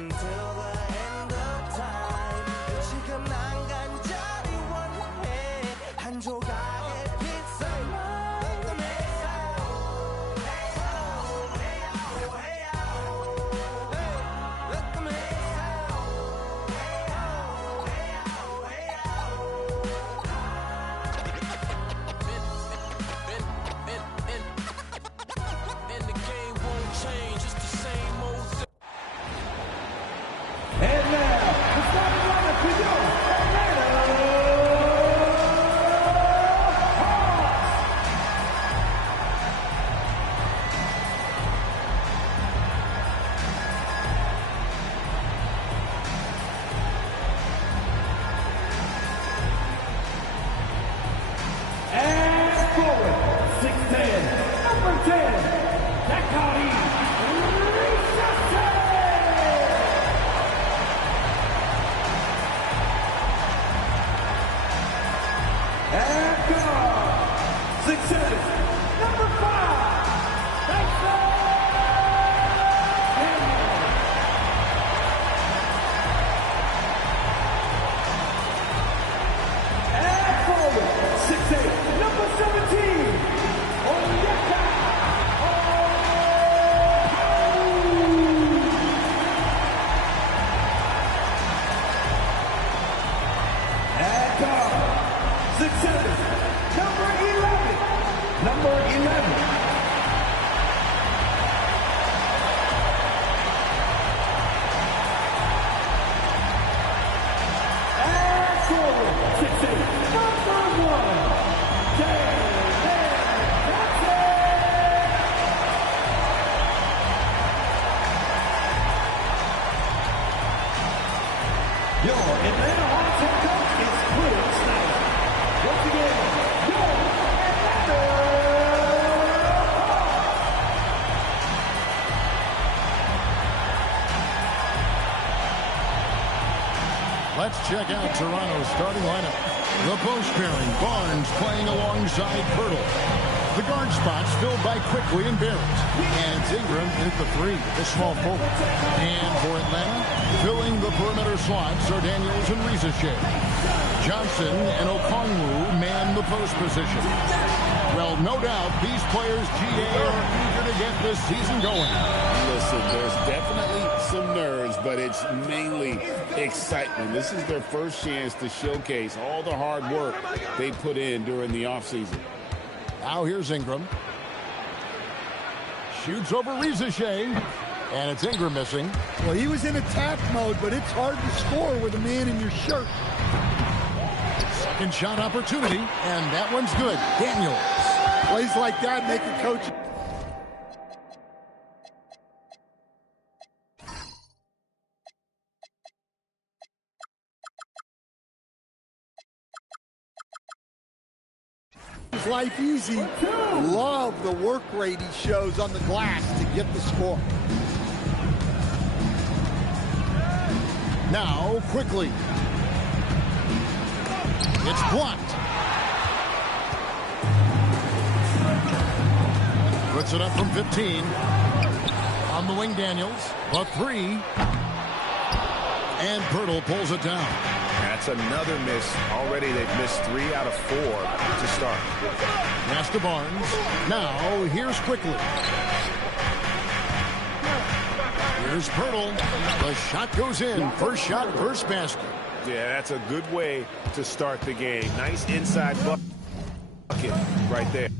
until the end of time. 지금 난 간절히 원해 한 조각의 피자만. Let's check out Toronto's starting lineup. The post pairing, Barnes playing alongside Pirtle. The guard spots filled by Quickly and Barrett. And it's Ingram at the 3, the small forward. And for Atlanta, filling the perimeter slots are Daniels and Rizachet. Johnson and Okongwu man the post position. Well, no doubt these players, GA, are eager to get this season going. Listen, there's definitely some nerves, but it's mainly excitement. This is their first chance to showcase all the hard work they put in during the offseason. Now here's Ingram. Shoots over Rizachet. And it's Ingram missing. Well, he was in attack mode, but it's hard to score with a man in your shirt. Second shot opportunity, and that one's good. Daniels. Plays like that make a coach. His life easy. Love the work rate he shows on the glass to get the score. Now, Quickly. It's blocked. Puts it up from 15. On the wing, Daniels. A 3. And Pirtle pulls it down. That's another miss. Already they've missed 3 out of 4 to start. Pass to Barnes. Now, here's Quickly. Here's Pirtle. The shot goes in. First shot, first basket. Yeah, that's a good way to start the game. Nice inside bucket right there.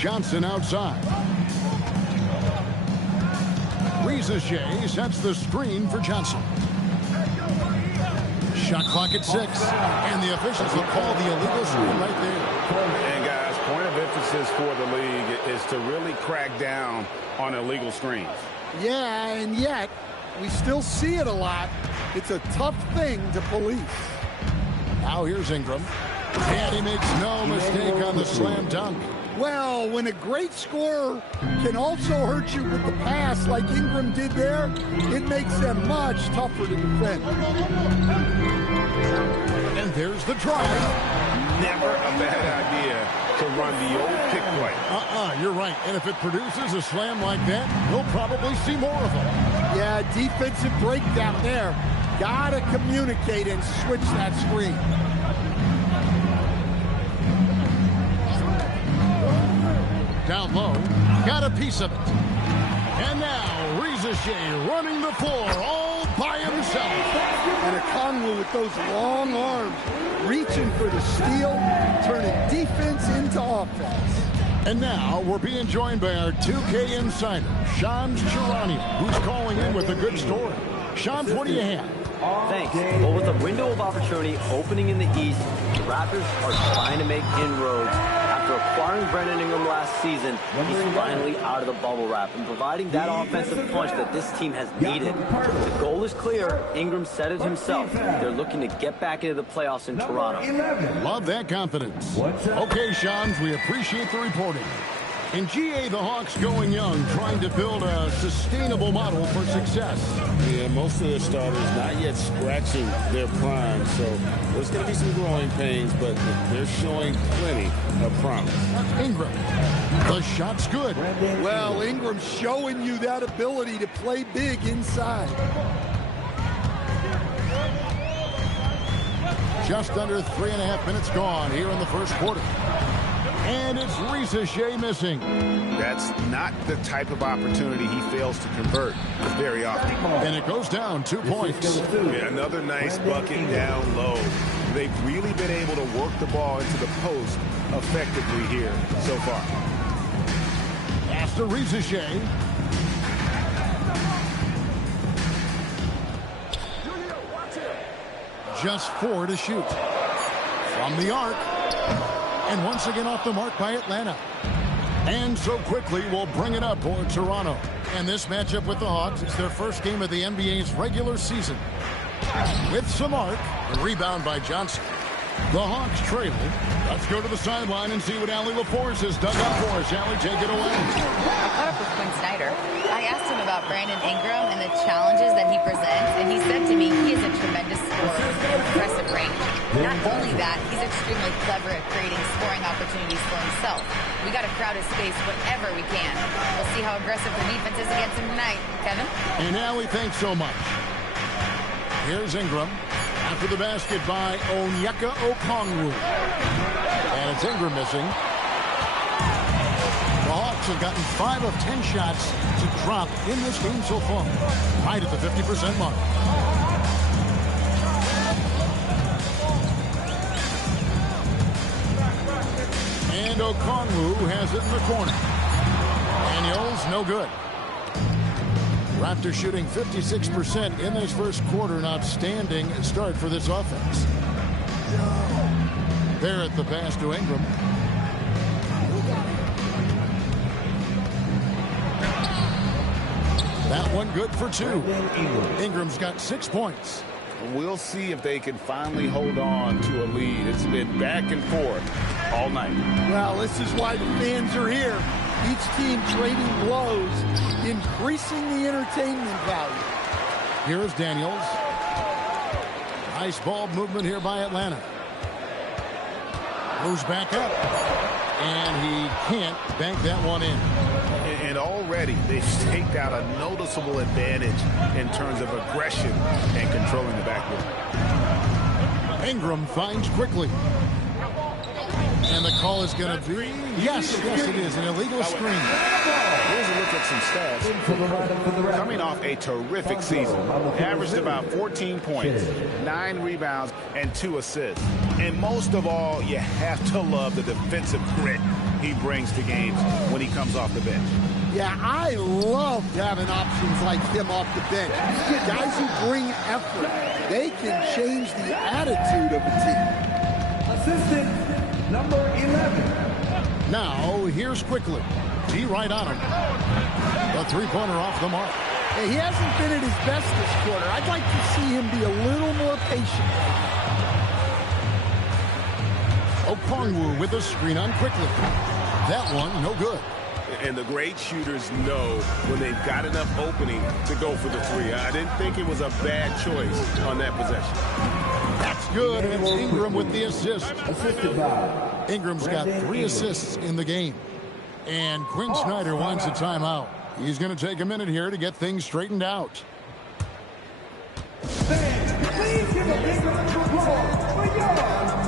Johnson outside. Rizachet sets the screen for Johnson. Shot clock at 6. And the officials will call the illegal screen right there. And guys, point of emphasis for the league is to really crack down on illegal screens. Yeah, and yet We still see it a lot. It's a tough thing to police. Now here's Ingram. And he makes no mistake on the slam dunk. Well, when a great scorer can also hurt you with the pass like Ingram did there, it makes them much tougher to defend. And there's the drive. Never a bad idea to run the old pick play. You're right. And if it produces a slam like that, we'll probably see more of them. Yeah, defensive breakdown there. Gotta communicate and switch that screen. Down low, got a piece of it. And now, RAPTORS running the floor all by himself. And a Kongwu with those long arms, reaching for the steal, turning defense into offense. And now, we're being joined by our 2K insider, Shams Charania, who's calling in with a good story. Shams, what do you have? Thanks. Well, with a window of opportunity opening in the East, the Raptors are trying to make inroads. After acquiring Brandon Ingram last season, he's finally out of the bubble wrap and providing that offensive punch that this team has needed. The goal is clear. Ingram said it himself. They're looking to get back into the playoffs in Toronto. Love that confidence. Okay, Shams, we appreciate the reporting. In GA, the Hawks going young, trying to build a sustainable model for success. Yeah, most of their starters not yet scratching their prime, so there's going to be some growing pains, but they're showing plenty of promise. Ingram, the shot's good. Well, Ingram's showing you that ability to play big inside. Just under 3.5 minutes gone here in the first quarter. And it's RAPTORS missing. That's not the type of opportunity he fails to convert very often. And it goes down 2 points. Yeah, another nice bucket down low. They've really been able to work the ball into the post effectively here so far. Pass to RAPTORS. Just 4 to shoot. From the arc. And once again off the mark by Atlanta. And so quickly we'll bring it up for Toronto. And this matchup with the Hawks is their first game of the NBA's regular season. With some arc, a rebound by Johnson. The Hawks trail. Let's go to the sideline and see what Allie LaForce has dug up for us. Allie, take it away. I caught up with Quinn Snyder. I asked him about Brandon Ingram and the challenges that he presents, and he said to me he is a tremendous scorer with impressive range. Not only that, he's extremely clever at creating scoring opportunities for himself. We got to crowd his space whenever we can. We'll see how aggressive the defense is against him tonight. Kevin? And Allie, thanks so much. Here's Ingram. After the basket by Onyeka Okongwu. And it's Ingram missing. The Hawks have gotten 5 of 10 shots to drop in this game so far. Right at the 50% mark. And Okongwu has it in the corner. Daniels, no good. Raptors shooting 56% in this first quarter. An outstanding start for this offense. Barrett the pass to Ingram. That one good for 2. Ingram's got 6 points. We'll see if they can finally hold on to a lead. It's been back and forth all night. Well, this is why the fans are here. Each team trading blows, increasing the entertainment value. Here is Daniels. Nice ball movement here by Atlanta. Moves back up. And he can't bank that one in. And already they've staked out a noticeable advantage in terms of aggression and controlling the backcourt. Ingram finds quickly. And the call is going to be, yes, it is, an illegal screen. Here's a look at some stats. Coming off a terrific season, averaged about 14 points, 9 rebounds, and 2 assists. And most of all, you have to love the defensive grit he brings to games when he comes off the bench. Yeah, I love having options like him off the bench. Guys who bring effort. They can change the attitude of a team. Assistant number 11. Now, here's quickly. D right on him. The three-pointer off the mark. Hey, he hasn't been at his best quarter. I'd like to see him be a little more patient. Okongwu with a screen on quickly. That one, no good. And the great shooters know when they've got enough opening to go for the three. I didn't think it was a bad choice on that possession. That's good, and it's Ingram with the assist. Assisted by Ingram's got 3 assists in the game. And Quinn Snyder wants a timeout. He's going to take a minute here to get things straightened out. Fans, please give a big round of applause for your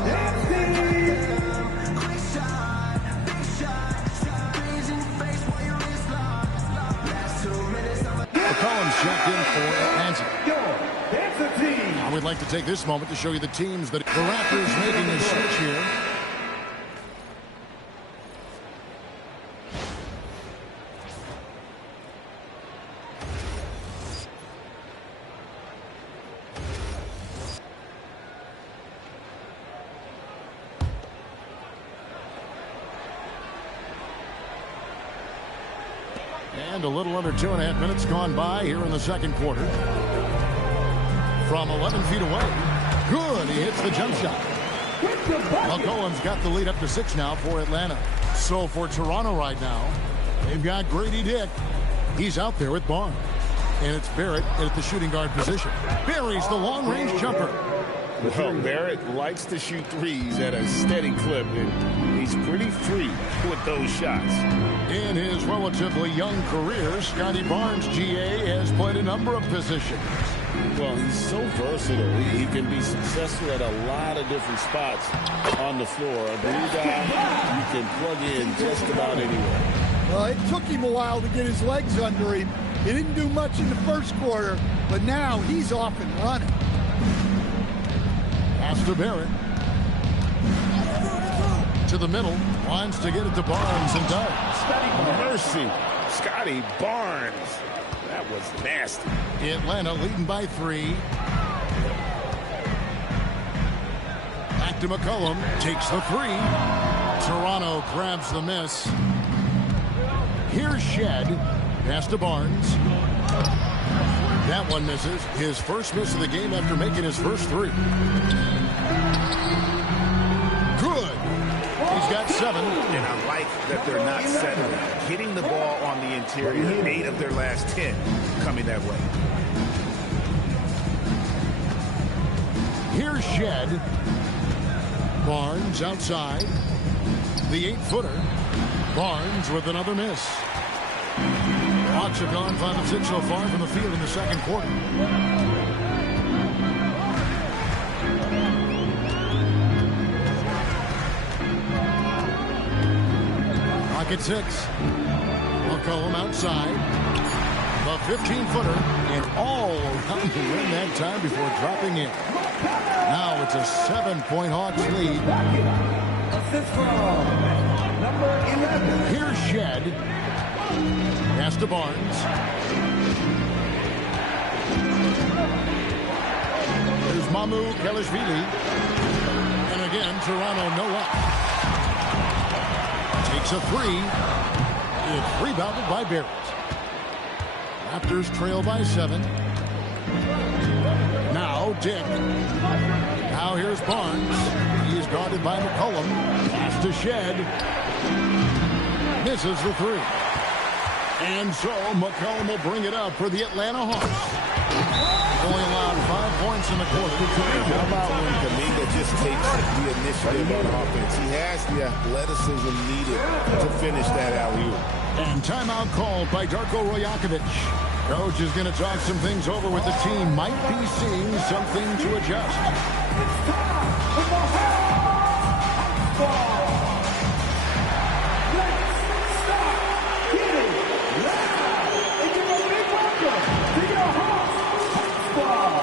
dancing. McCollum's checked in for Atlanta. Your dancer team. I would like to take this moment to show you the teams that the Raptors making a switch here. And a little under 2.5 minutes gone by here in the second quarter. From 11 feet away. Good. He hits the jump shot. McCollum's got the lead up to 6 now for Atlanta. So for Toronto right now, they've got Grady Dick. He's out there with Barnes. And it's Barrett at the shooting guard position. Buries the long-range jumper. Well, Barrett likes to shoot threes at a steady clip, and he's pretty free with those shots. In his relatively young career, Scotty Barnes, GA, has played a number of positions. Well, he's so versatile. He can be successful at a lot of different spots on the floor. A blue guy you can plug in just about anywhere. Well, it took him a while to get his legs under him. He didn't do much in the first quarter, but now he's off and running. Pass to Barrett. To the middle. Wants to get it to Barnes and does. Mercy. Scotty Barnes. That was nasty. Atlanta leading by 3. Back to McCollum. Takes the 3. Toronto grabs the miss. Here's Shed. Pass to Barnes. That one misses. His first miss of the game after making his first 3. Good. He's got 7. And I like that they're not settling. Hitting the ball on the interior, 8 of their last 10 coming that way. Here's Shed. Barnes outside. The 8-footer. Barnes with another miss. Hawks have gone 5 of 6 so far from the field in the second quarter. At 6. McCollum outside. The 15-footer and all around the rim that time before dropping in. Now it's a 7-point Hawks lead. Assist from number 11. Here's Shed. Pass to Barnes. There's Mamu Kelishvili. And again, Toronto no up. Takes a 3. It's rebounded by Barrett. Raptors trail by 7. Now Dick. Now here's Barnes. He's guarded by McCollum. Pass to Shed. Misses the 3. And so McCollum will bring it up for the Atlanta Hawks. Only allowed 5 points in the quarter. How about when Kuminga just takes the initiative on offense? He has the athleticism needed to finish that alley-oop. And timeout called by Darko Rajakovic. Coach is going to talk some things over with the team. Might be seeing something to adjust. It's time for the Hawks ball. Let's start getting loud and give a big welcome to your Hawks ball.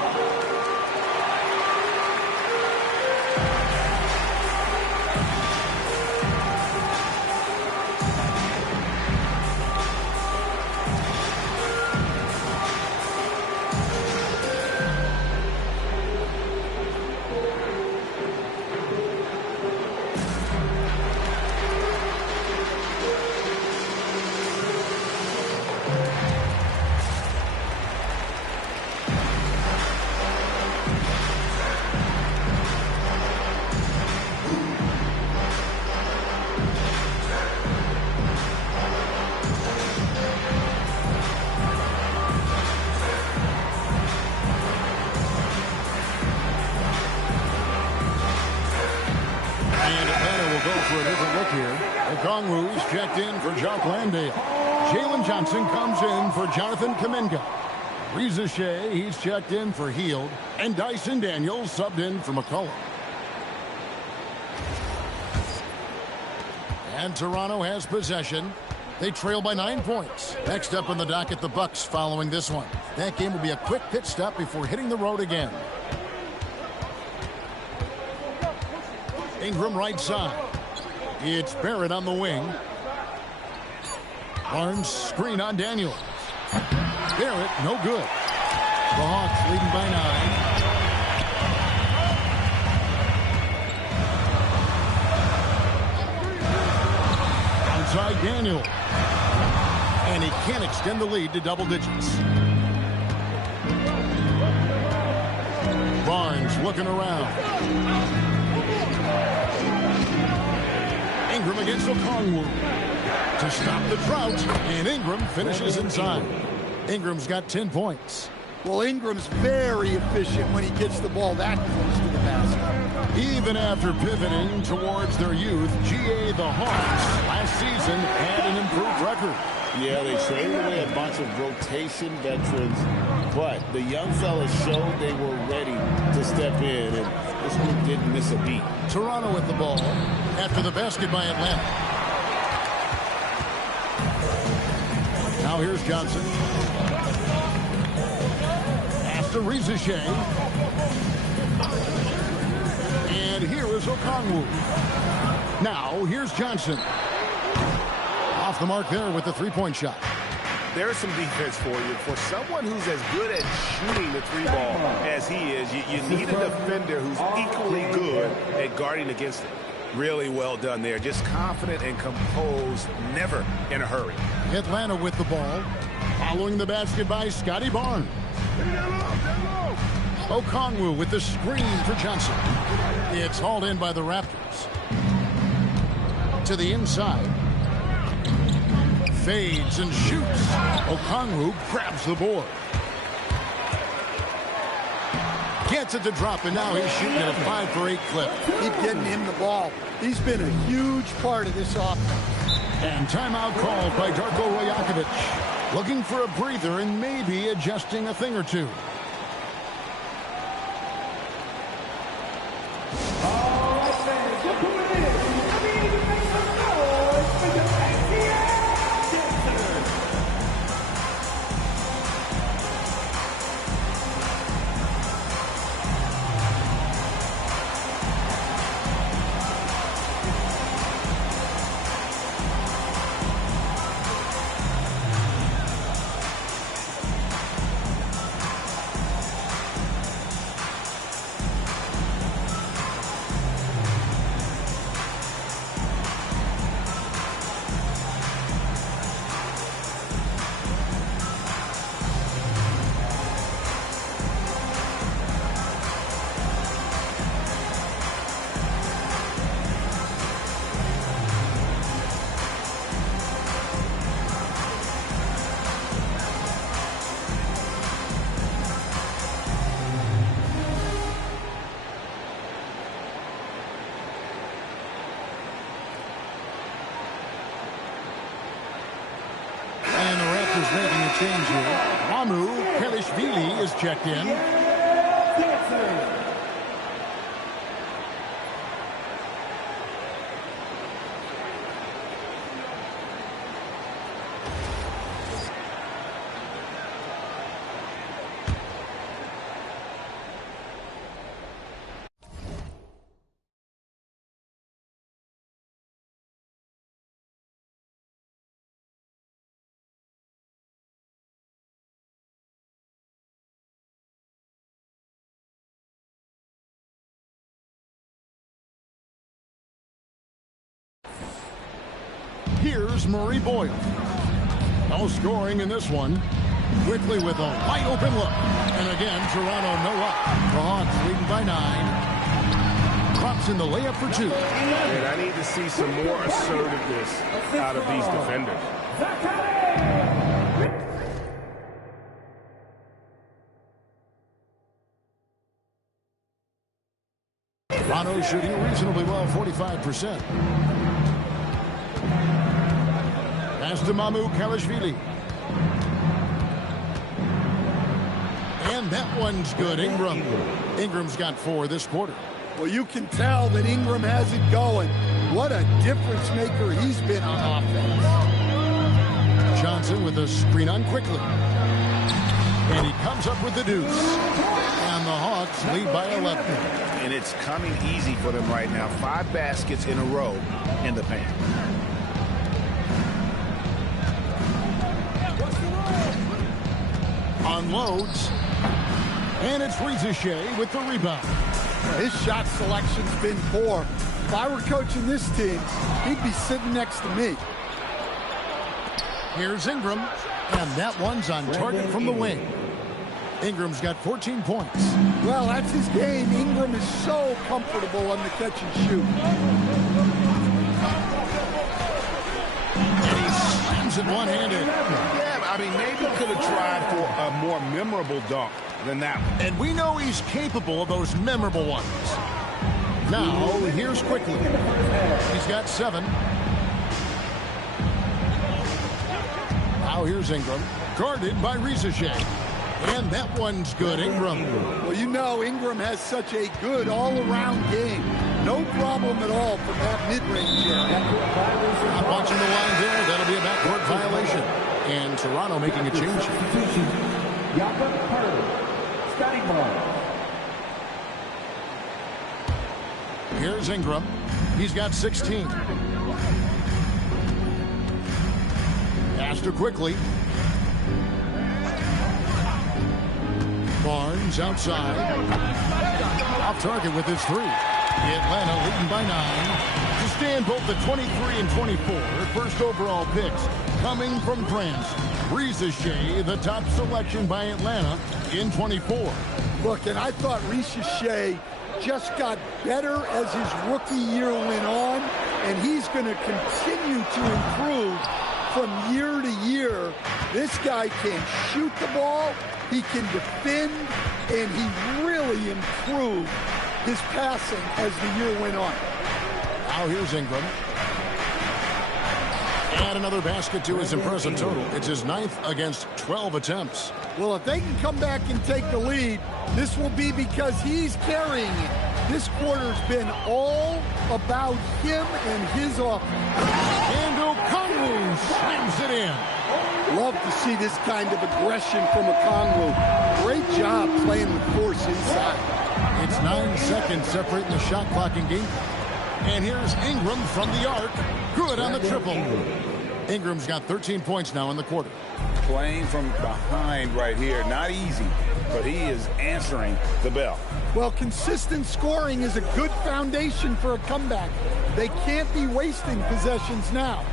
He's checked in for Jock Landale. Jalen Johnson comes in for Jonathan Kuminga. Reza Shea, he's checked in for Heald. And Dyson Daniels subbed in for McCullough. And Toronto has possession. They trail by 9 points. Next up on the docket, the Bucks following this one. That game will be a quick pit stop before hitting the road again. Ingram right side. It's Barrett on the wing. Barnes screen on Daniels. Barrett, no good. The Hawks leading by 9. Outside Daniels. And he can't extend the lead to double digits. Barnes looking around. Ingram against Okongwu to stop the drought, and Ingram finishes inside. Ingram's got 10 points. Well, Ingram's very efficient when he gets the ball that close to the basket. Even after pivoting towards their youth, GA the Hawks last season had an improved record. Yeah, they traded away a bunch of rotation veterans, but the young fellas showed they were ready to step in, and this group didn't miss a beat. Toronto with the ball after the basket by Atlanta. Now here's Johnson. After Reza Shea. And here is Okongwu. Now here's Johnson. Off the mark there with the three-point shot. There's some defense for you. For someone who's as good at shooting the three ball as he is, you need a defender who's equally good at guarding against it. Really well done there. Just confident and composed, never in a hurry. Atlanta with the ball. Following the basket by Scotty Barnes. Okongwu with the screen for Johnson. It's hauled in by the Raptors. To the inside. Fades and shoots. Okongwu grabs the board. Gets it to drop, and now he's shooting at a 5-for-8 clip. Keep getting him the ball. He's been a huge part of this offense. And timeout called by Darko Rajakovic. Looking for a breather and maybe adjusting a thing or two. Making a change here. Ramu Kelishvili is checked in. Here's Murray Boyle. No scoring in this one. Quickly with a wide open look. And again, Toronto no up. The Hawks leading by 9. Drops in the layup for 2. And I need to see some more assertiveness out of these defenders. Toronto shooting reasonably well, 45%. Pass to Kalashvili. And that one's good. Ingram. Ingram's got 4 this quarter. Well, you can tell that Ingram has it going. What a difference maker he's been on offense. Johnson with a screen on quickly. And he comes up with the deuce. And the Hawks lead by 11. And it's coming easy for them right now. 5 baskets in a row in the paint. Unloads. And it's Rizachet with the rebound. His shot selection's been poor. If I were coaching this team, he'd be sitting next to me. Here's Ingram, and that one's on target from the wing. Ingram's got 14 points. Well, that's his game. Ingram is so comfortable on the catch and shoot. And he slams it one-handed. Yeah, I mean, maybe could have tried for a more memorable dunk than that one. And we know he's capable of those memorable ones. Now, here's quickly. He's got 7. Now here's Ingram, guarded by Rizachet. And that one's good, Ingram. Well, you know Ingram has such a good all-around game. No problem at all from that mid-range area. Not watching the line there. That'll be a backcourt violation. And Toronto making a change. Here's Ingram. He's got 16. Pass to quickly. Barnes outside. Off target with his 3. Atlanta leading by 9. To stand both the 23 and 24 first overall picks coming from France. Rizachet, the top selection by Atlanta in 24. Look, and I thought Rizachet just got better as his rookie year went on, and he's going to continue to improve from year to year. This guy can shoot the ball, he can defend, and he really improved his passing as the year went on. Now here's Ingram. And another basket to his impressive total. It's his 9th against 12 attempts. Well, if they can come back and take the lead, this will be because he's carrying it. This quarter's been all about him and his offense. And Okongwu slams it in. Love to see this kind of aggression from Okongwu. Great job playing with force inside. It's 9 seconds separating the shot clock in game. And here's Ingram from the arc. Good on the triple. Ingram's got 13 points now in the quarter. Playing from behind right here. Not easy, but he is answering the bell. Well, consistent scoring is a good foundation for a comeback. They can't be wasting possessions now.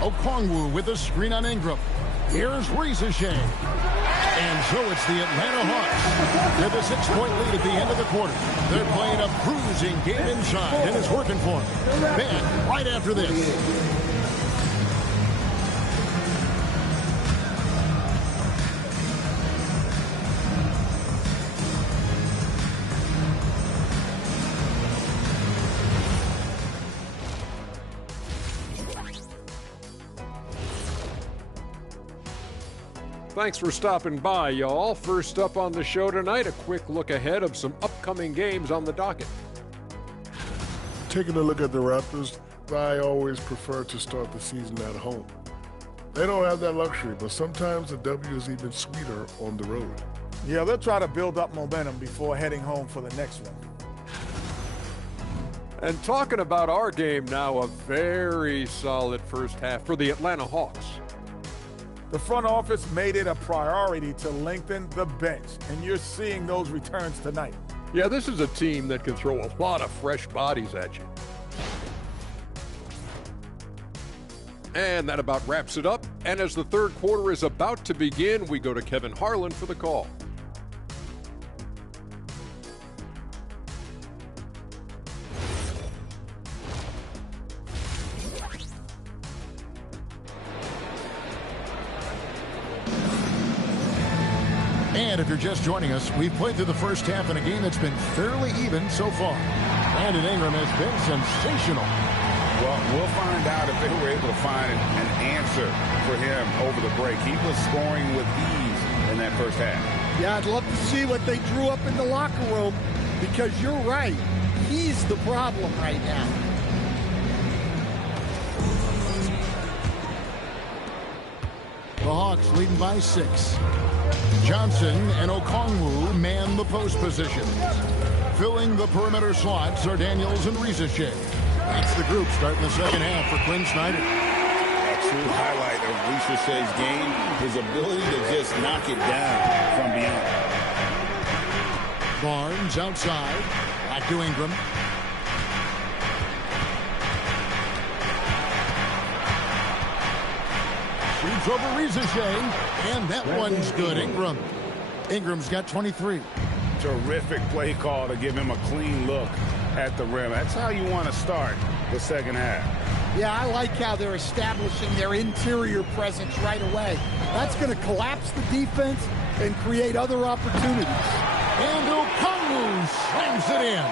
Okongwu with a screen on Ingram. Here's Rizachet. And so it's the Atlanta Hawks with a 6-point lead at the end of the quarter. They're playing a bruising game inside, and it's working for them. Back right after this. Thanks for stopping by, y'all. First up on the show tonight, a quick look ahead of some upcoming games on the docket. Taking a look at the Raptors, I always prefer to start the season at home. They don't have that luxury, but sometimes the W is even sweeter on the road. Yeah, they'll try to build up momentum before heading home for the next one. And talking about our game now, a very solid first half for the Atlanta Hawks. The front office made it a priority to lengthen the bench, and you're seeing those returns tonight. Yeah, this is a team that can throw a lot of fresh bodies at you. And that about wraps it up. And as the third quarter is about to begin, we go to Kevin Harlan for the call. And if you're just joining us, we've played through the first half in a game that's been fairly even so far. Brandon Ingram has been sensational. Well, we'll find out if they were able to find an answer for him over the break. He was scoring with ease in that first half. Yeah, I'd love to see what they drew up in the locker room, because you're right. He's the problem right now. The Hawks leading by 6. Johnson and Okongwu man the post positions. Filling the perimeter slots are Daniels and Rizachet. That's the group starting the second half for Quinn Snyder. A true highlight of Richard's game, his ability to just knock it down from beyond. Barnes outside. Back to Ingram. Shoots over Rizachet, and that one's good. Ingram's got 23. Terrific play call to give him a clean look at the rim. That's how you want to start the second half. Yeah, I like how they're establishing their interior presence right away. That's going to collapse the defense and create other opportunities. And Okongwu slams it in.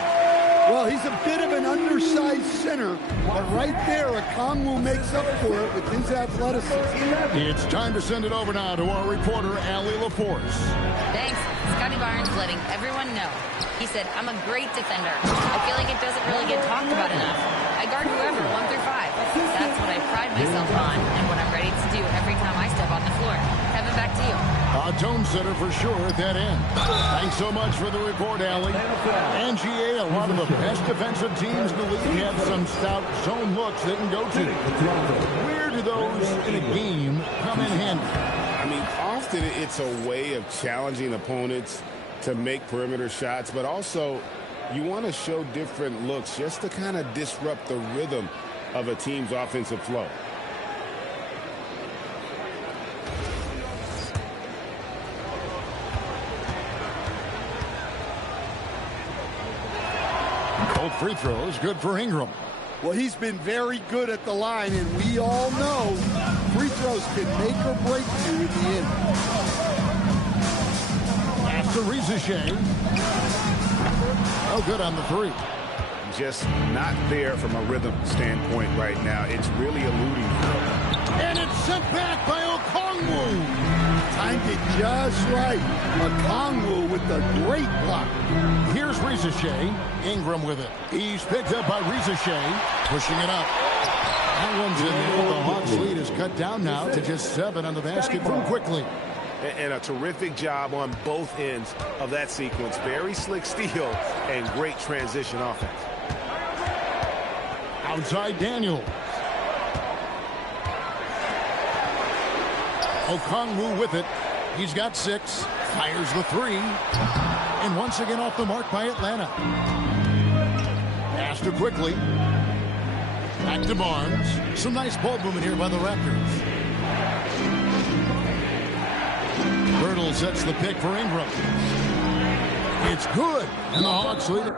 Well, he's a bit of an undersized center, but right there, Okongwu makes up for it with his athleticism. It's time to send it over now to our reporter, Allie LaForce. Thanks. Scotty Barnes letting everyone know. He said, I'm a great defender. I feel like it doesn't really get talked about enough. I guard whoever, 1 through 5. That's what I pride myself on and what I'm ready to do every time I step on the floor. Kevin, back to you. A tone setter for sure at that end. Thanks so much for the report, Allie. NGA, a lot of the best defensive teams in the league have some stout zone looks they can go to. Where do those in a game come in handy? I mean, often it's a way of challenging opponents to make perimeter shots, but also you want to show different looks just to kind of disrupt the rhythm of a team's offensive flow. Both free throws good for Ingram. Well, he's been very good at the line, and we all know free throws can make or break you in the end. Pass to Rizachet. Oh, good on the 3. Just not there from a rhythm standpoint right now. It's really eluding him. And it's sent back by Okongwu. Timed it just right. Okongwu with the great block. Here's Rizachet. Ingram with it. He's picked up by Rizachet. Pushing it up. That one's in there. The Hawks lead is cut down now to just 7 on the basket from Quickly. And a terrific job on both ends of that sequence. Very slick steal and great transition offense. Outside Daniels. Okongwu with it. He's got 6. Fires the 3. And once again off the mark by Atlanta. Pass to Quickly. Back to Barnes. Some nice ball movement here by the Raptors. Birtle sets the pick for Ingram. It's good. And the Hawks lead it.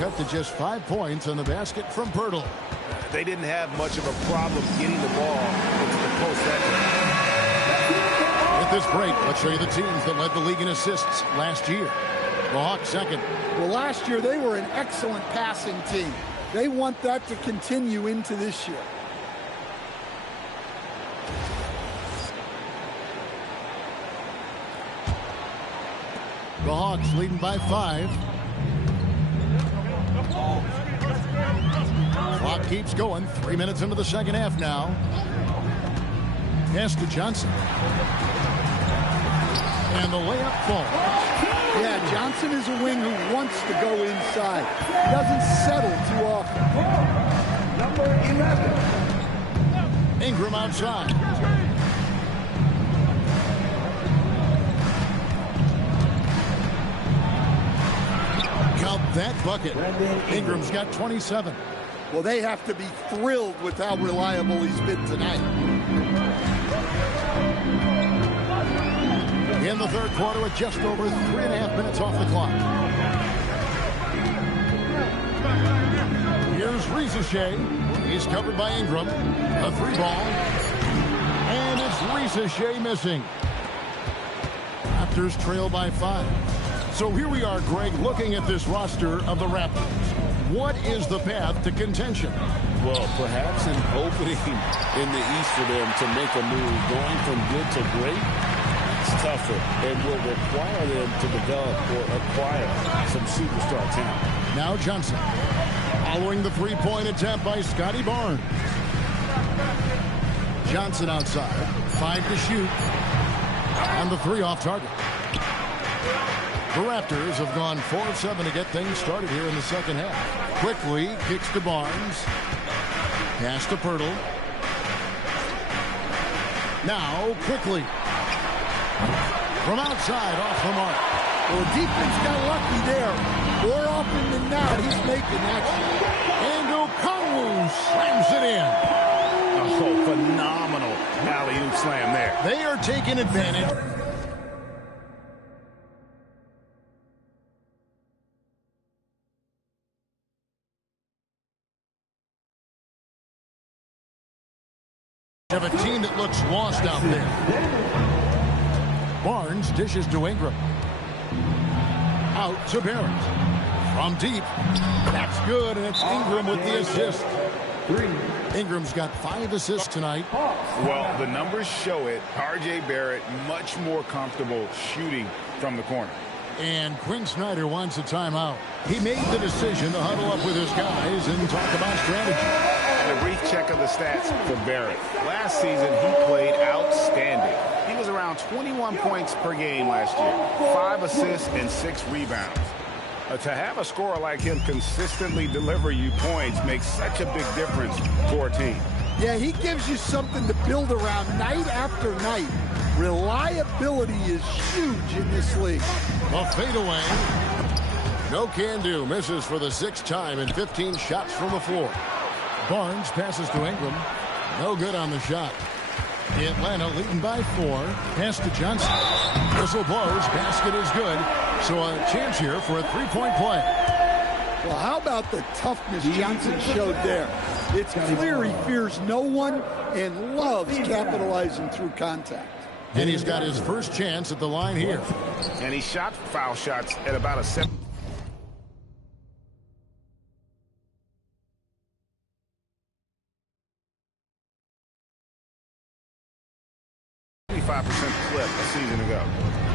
Cut to just 5 points on the basket from Birtle. They didn't have much of a problem getting the ball into the post that time. At this break, let's show you the teams that led the league in assists last year. The Hawks second. Well, last year they were an excellent passing team. They want that to continue into this year. The Hawks leading by 5. Clock keeps going. 3 minutes into the second half now. Pass to Johnson. And the layup falls. Yeah, Johnson is a wing who wants to go inside. He doesn't settle too often. Number 11. Ingram outside. Count that bucket. Ingram's got 27. Well, they have to be thrilled with how reliable he's been tonight. In the third quarter with just over 3.5 minutes off the clock. Here's Rieseshay. He's covered by Ingram. A three ball. And it's Rieseshay missing. Raptors trail by 5. So here we are, Greg, looking at this roster of the Raptors. What is the path to contention? Well, perhaps an opening in the East for them to make a move. Going from good to great, it's tougher and will require them to develop or acquire some superstar talent. Now Johnson, following the three-point attempt by Scotty Barnes. Johnson outside, 5 to shoot, and the 3 off target. The Raptors have gone 4 of 7 to get things started here in the second half. Quickly kicks to Barnes. Pass to Pirtle. Now quickly. From outside, off the mark. Well, the defense got lucky there. More often than not, he's making that. And Okongwu slams it in. Oh, phenomenal alley-oop slam there. They are taking advantage. Of a team that looks lost out there. Barnes dishes to Ingram. Out to Barrett. From deep. That's good, and it's Ingram with the assist. Ingram's got 5 assists tonight. Well, the numbers show it. R.J. Barrett much more comfortable shooting from the corner. And Quinn Snyder wants a timeout. He made the decision to huddle up with his guys and talk about strategy. And a brief check of the stats for Barrett. Last season, he played outstanding. He was around 21 points per game last year, 5 assists and 6 rebounds. To have a scorer like him consistently deliver you points makes such a big difference for a team. Yeah, he gives you something to build around night after night. Reliability is huge in this league. A fadeaway. No can do. Misses for the 6th time in 15 shots from the floor. Barnes passes to Ingram. No good on the shot. Atlanta leading by 4. Pass to Johnson. Whistle blows. Basket is good. So a chance here for a 3-point play. Well, how about the toughness Johnson showed there? It's clear he fears no one and loves capitalizing through contact. And he's got his first chance at the line here. And he shot foul shots at about a 7. 25% clip a season ago.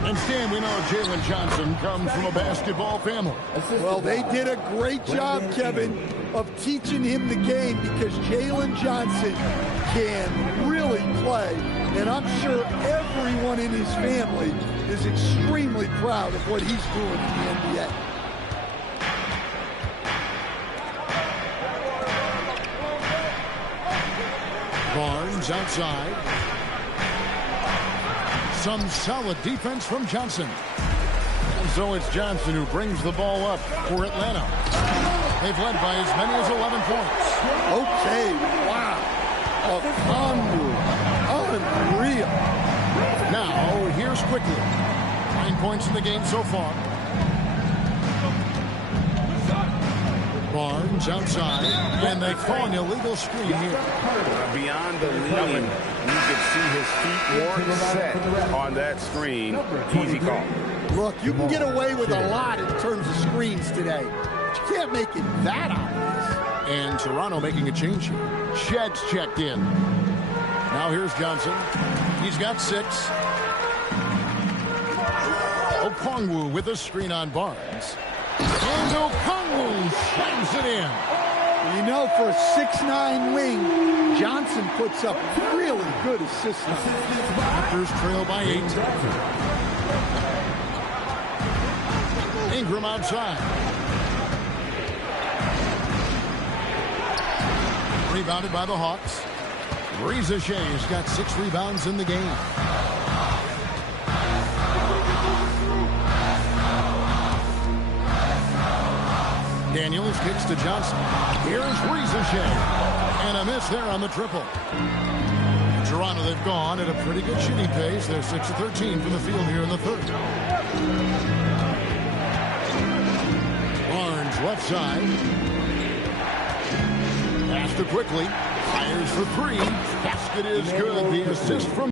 And Stan, we know Jalen Johnson comes from a basketball family. Well, they did a great job, Kevin, of teaching him the game because Jalen Johnson can really play. And I'm sure everyone in his family is extremely proud of what he's doing in the NBA. Barnes outside. Some solid defense from Johnson. And so it's Johnson who brings the ball up for Atlanta. They've led by as many as 11 points. Okay, wow. Okongwu, unreal. Now, here's quickly. 9 points in the game so far. Barnes outside, and they call an illegal screen here. Beyond the lean, you could see his feet more set on that screen. Easy call. Look, you can get away with a lot in terms of screens today. But you can't make it that obvious. And Toronto making a change here. Shed's checked in. Now here's Johnson. He's got 6. Okongwu with a screen on Barnes. And Okongwu slams it in. You know, for a 6'9" wing, Johnson puts up really good assists. Raptors trail by 8. Ingram outside. Rebounded by the Hawks. Shea's got 6 rebounds in the game. Daniels kicks to Johnson. Here's Shea. And a miss there on the triple. Toronto, they've gone at a pretty good shooting pace. They're 6 of 13 from the field here in the third. Barnes left side. Pass to Quickly. Fires for 3. Basket is good. The assist from